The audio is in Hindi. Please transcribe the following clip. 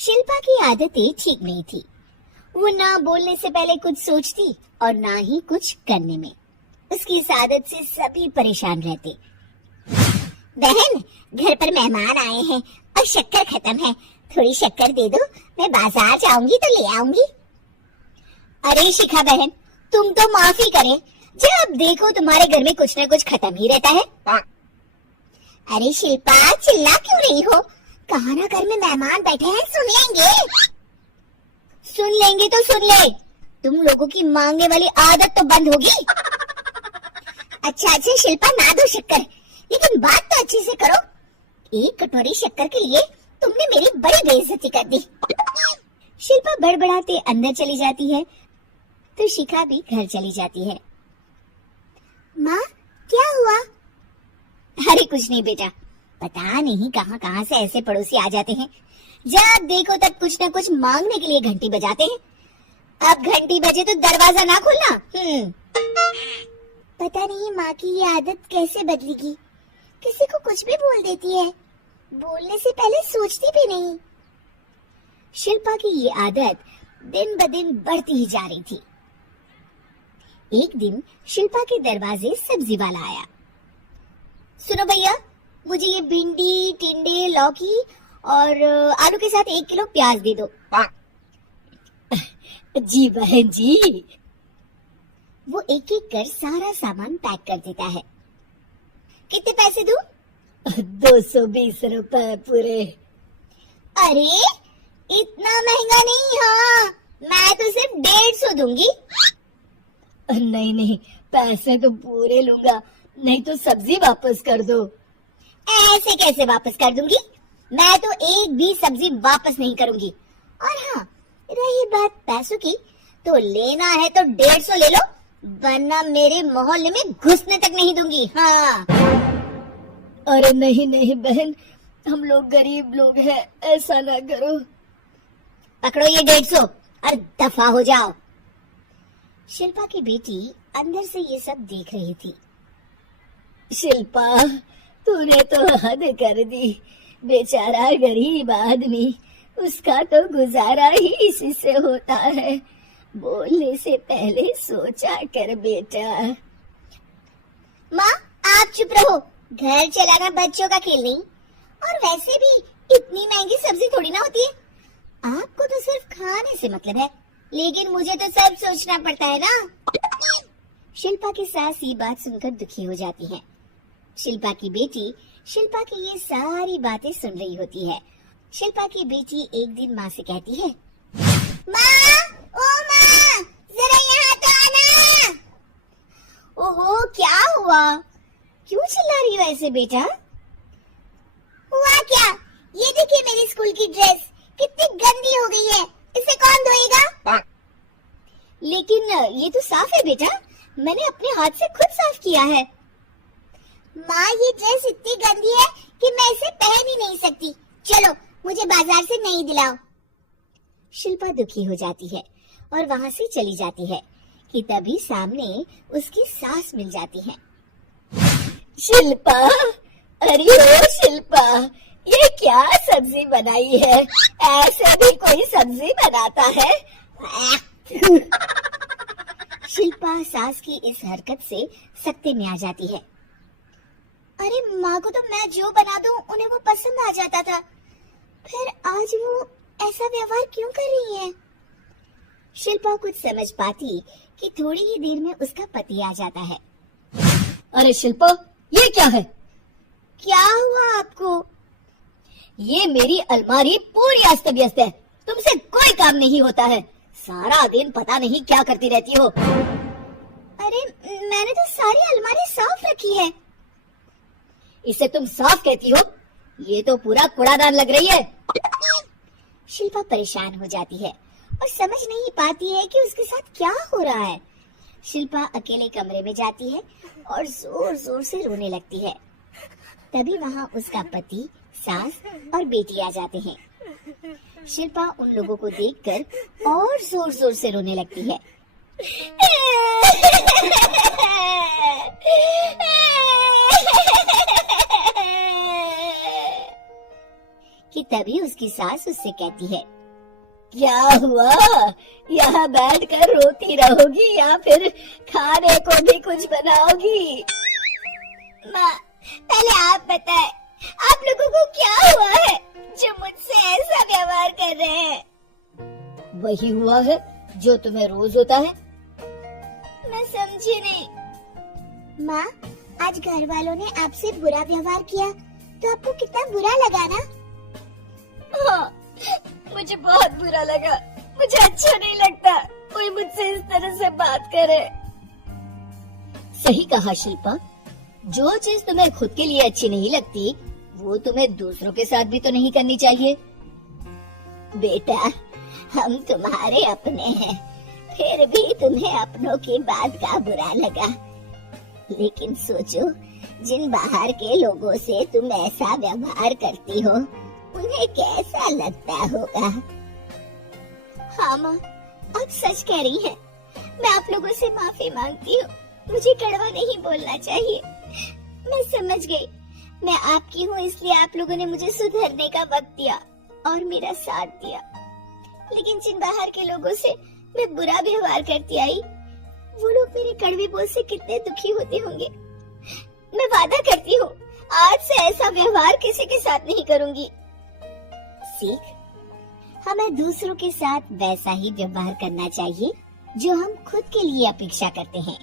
शिल्पा की आदतें ठीक नहीं थी। वो ना बोलने से पहले कुछ सोचती और ना ही कुछ करने में। उसकी इस आदत से सभी परेशान रहते। बहन, घर पर मेहमान आए हैं और शक्कर खत्म है, थोड़ी शक्कर दे दो, मैं बाजार जाऊंगी तो ले आऊंगी। अरे शिखा बहन, तुम तो माफी करे, जब देखो तुम्हारे घर में कुछ न कुछ खत्म ही रहता है। अरे शिल्पा, चिल्ला क्यों रही हो? कहा ना घर में मेहमान बैठे हैं, सुन लेंगे। सुन लेंगे तो सुन ले, तुम लोगों की मांगने वाली आदत तो बंद होगी। अच्छा शिल्पा, ना दो शक्कर, लेकिन बात तो अच्छी से करो। एक कटोरी शक्कर के लिए तुमने मेरी बड़ी बेइज्जती कर दी। शिल्पा बड़बड़ाते अंदर चली जाती है तो शिखा भी घर चली जाती है। माँ, क्या हुआ? अरे कुछ नहीं बेटा, पता नहीं कहाँ कहाँ से ऐसे पड़ोसी आ जाते हैं, जब देखो तब कुछ न कुछ मांगने के लिए घंटी बजाते हैं। अब घंटी बजे तो दरवाजा ना खोलना। पता नहीं माँ की ये आदत कैसे बदलेगी, किसी को कुछ भी बोल देती है, बोलने से पहले सोचती भी नहीं। शिल्पा की ये आदत दिन ब दिन बढ़ती ही जा रही थी। एक दिन शिल्पा के दरवाजे सब्जी वाला आया। सुनो भैया, मुझे ये भिंडी, टिंडे, लौकी और आलू के साथ 1 किलो प्याज दे दो। जी बहन जी। वो एक एक कर सारा सामान पैक कर देता है। कितने पैसे दूं? 220 रुपए पूरे। अरे इतना महंगा नहीं। हाँ, मैं तो सिर्फ 150 दूंगी। नहीं नहीं, पैसे तो पूरे लूंगा, नहीं तो सब्जी वापस कर दो। ऐसे कैसे वापस कर दूंगी? मैं तो एक भी सब्जी वापस नहीं करूंगी। और हाँ, रही बात पैसों की, तो लेना है तो 150 ले लो, वरना मेरे मोहल्ले में घुसने तक नहीं दूंगी। हाँ। अरे नहीं नहीं बहन, हम लोग गरीब लोग हैं, ऐसा ना करो। पकड़ो ये 150 और दफा हो जाओ। शिल्पा की बेटी अंदर से ये सब देख रही थी। शिल्पा, तूने तो हद कर दी। बेचारा गरीब आदमी, उसका तो गुजारा ही इसी से होता है। बोलने से पहले सोचा कर बेटा। माँ, आप चुप रहो, घर चलाना बच्चों का खेल नहीं। और वैसे भी इतनी महंगी सब्जी थोड़ी ना होती है। आपको तो सिर्फ खाने से मतलब है, लेकिन मुझे तो सब सोचना पड़ता है ना। शिल्पा की सास ये बात सुनकर दुखी हो जाती है। शिल्पा की बेटी शिल्पा की ये सारी बातें सुन रही होती है। शिल्पा की बेटी एक दिन माँ से कहती है, माँ, ओ माँ, जरा यहाँ तो आना। ओहो, क्या हुआ? क्यों चिल्ला रही हो ऐसे बेटा? हुआ क्या? ये देखिए मेरी स्कूल की ड्रेस कितनी गंदी हो गई है, इसे कौन धोएगा? लेकिन ये तो साफ है बेटा, मैंने अपने हाथ से खुद साफ किया है। माँ, ये ड्रेस इतनी गंदी है कि मैं इसे पहन ही नहीं सकती। चलो, मुझे बाजार से नई दिलाओ। शिल्पा दुखी हो जाती है और वहाँ से चली जाती है कि तभी सामने उसकी सास मिल जाती है। शिल्पा, अरे ओ शिल्पा, ये क्या सब्जी बनाई है? ऐसे भी कोई सब्जी बनाता है? शिल्पा सास की इस हरकत से सख्ते में आ जाती है। अरे माँ को तो मैं जो बना दूं उन्हें वो पसंद आ जाता था, फिर आज वो ऐसा व्यवहार क्यों कर रही है? शिल्पा कुछ समझ पाती कि थोड़ी ही देर में उसका पति आ जाता है। अरे शिल्पा, ये क्या है? क्या हुआ आपको? ये मेरी अलमारी पूरी अस्त व्यस्त है, तुमसे कोई काम नहीं होता है। सारा दिन पता नहीं क्या करती रहती हो। अरे मैंने तो सारी अलमारी साफ रखी है। इसे तुम साफ कहती हो? ये तो पूरा कूड़ादान लग रही है। शिल्पा परेशान हो जाती है और समझ नहीं पाती है कि उसके साथ क्या हो रहा है। शिल्पा अकेले कमरे में जाती है और जोर जोर से रोने लगती है। तभी वहाँ उसका पति, सास और बेटी आ जाते हैं। शिल्पा उन लोगों को देखकर और जोर जोर से रोने लगती है। कि तभी उसकी सास उससे कहती है, क्या हुआ? यहाँ बैठकर रोती रहोगी या फिर खाने को भी कुछ बनाओगी? माँ, पहले आप बताएं, आप लोगों को क्या हुआ है जो मुझसे ऐसा व्यवहार कर रहे हैं? वही हुआ है जो तुम्हें रोज होता है। मैं समझी नहीं। माँ, आज घर वालों ने आपसे बुरा व्यवहार किया तो आपको कितना बुरा लगा ना? हाँ, मुझे बहुत बुरा लगा। मुझे अच्छा नहीं लगता कोई मुझसे इस तरह से बात करे। सही कहा शिल्पा, जो चीज तुम्हें खुद के लिए अच्छी नहीं लगती वो तुम्हें दूसरों के साथ भी तो नहीं करनी चाहिए। बेटा, हम तुम्हारे अपने हैं, फिर भी तुम्हें अपनों की बात का बुरा लगा। लेकिन सोचो, जिन बाहर के लोगों से तुम ऐसा व्यवहार करती हो उन्हें कैसा लगता होगा। हाँ माँ, आप सच कह रही हैं। मैं आप लोगों से माफी मांगती हूँ, मुझे कड़वा नहीं बोलना चाहिए। मैं समझ गई, मैं आपकी हूँ इसलिए आप लोगों ने मुझे सुधरने का वक्त दिया और मेरा साथ दिया। लेकिन जिन बाहर के लोगों से मैं बुरा व्यवहार करती आई, वो लोग मेरे कड़वे बोल से कितने दुखी होते होंगे। मैं वादा करती हूँ, आज से ऐसा व्यवहार किसी के साथ नहीं करूंगी। सीख, हमें दूसरों के साथ वैसा ही व्यवहार करना चाहिए जो हम खुद के लिए अपेक्षा करते हैं।